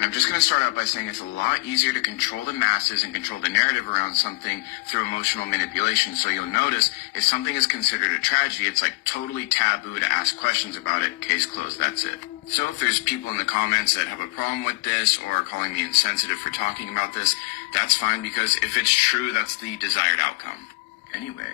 And I'm just going to start out by saying it's a lot easier to control the masses and control the narrative around something through emotional manipulation. So you'll notice if something is considered a tragedy, it's like totally taboo to ask questions about it. Case closed, that's it. So if there's people in the comments that have a problem with this or are calling me insensitive for talking about this, that's fine, because if it's true, that's the desired outcome. Anyways,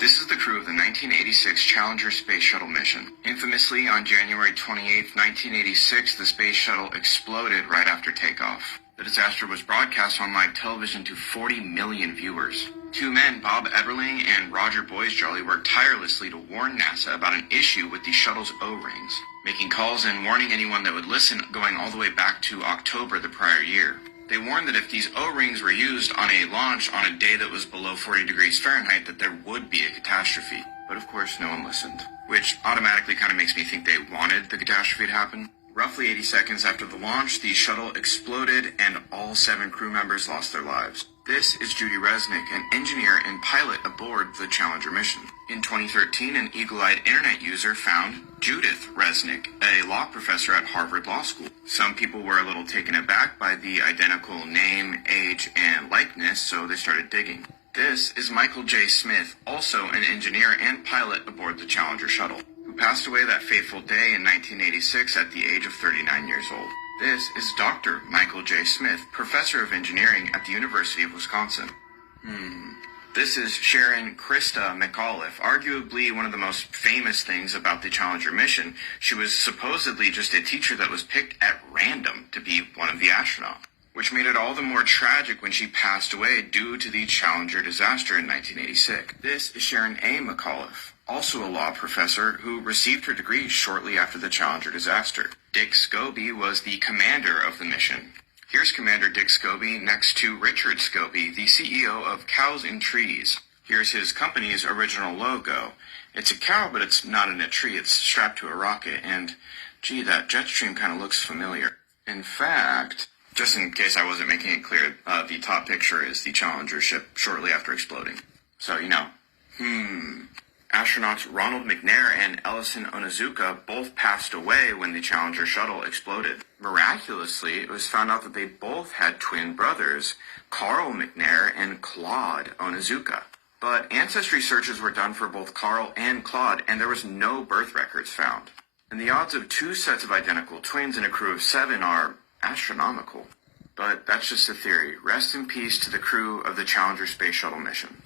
this is the crew of the 1986 Challenger space shuttle mission. Infamously, on January 28, 1986, the space shuttle exploded right after takeoff. The disaster was broadcast on live television to 40 million viewers. Two men, Bob Eberling and Roger Boisjoli, worked tirelessly to warn NASA about an issue with the shuttle's O-rings, making calls and warning anyone that would listen going all the way back to October the prior year. They warned that if these O-rings were used on a launch on a day that was below 40 degrees Fahrenheit, that there would be a catastrophe. But of course, no one listened, which automatically kind of makes me think they wanted the catastrophe to happen. Roughly 80 seconds after the launch, the shuttle exploded and all 7 crew members lost their lives. This is Judy Resnick, an engineer and pilot aboard the Challenger mission. In 2013, an eagle-eyed internet user found Judith Resnick, a law professor at Harvard Law School. Some people were a little taken aback by the identical name, age, and likeness, so they started digging. This is Michael J. Smith, also an engineer and pilot aboard the Challenger shuttle, who passed away that fateful day in 1986 at the age of 39 years old. This is Dr. Michael J. Smith, professor of engineering at the University of Wisconsin. This is Sharon Krista McAuliffe, arguably one of the most famous things about the Challenger mission. She was supposedly just a teacher that was picked at random to be one of the astronauts, which made it all the more tragic when she passed away due to the Challenger disaster in 1986. This is Sharon A. McAuliffe, also a law professor who received her degree shortly after the Challenger disaster. Dick Scobie was the commander of the mission. Here's Commander Dick Scobie next to Richard Scobie, the CEO of Cows and Trees. Here's his company's original logo. It's a cow, but it's not in a tree. It's strapped to a rocket, and gee, that jet stream kind of looks familiar. In fact, just in case I wasn't making it clear, the top picture is the Challenger ship shortly after exploding. So, Astronauts Ronald McNair and Ellison Onizuka both passed away when the Challenger shuttle exploded. Miraculously, it was found out that they both had twin brothers, Carl McNair and Claude Onizuka. But ancestry searches were done for both Carl and Claude, and there was no birth records found. And the odds of 2 sets of identical twins in a crew of 7 are astronomical. But that's just a theory. Rest in peace to the crew of the Challenger space shuttle mission.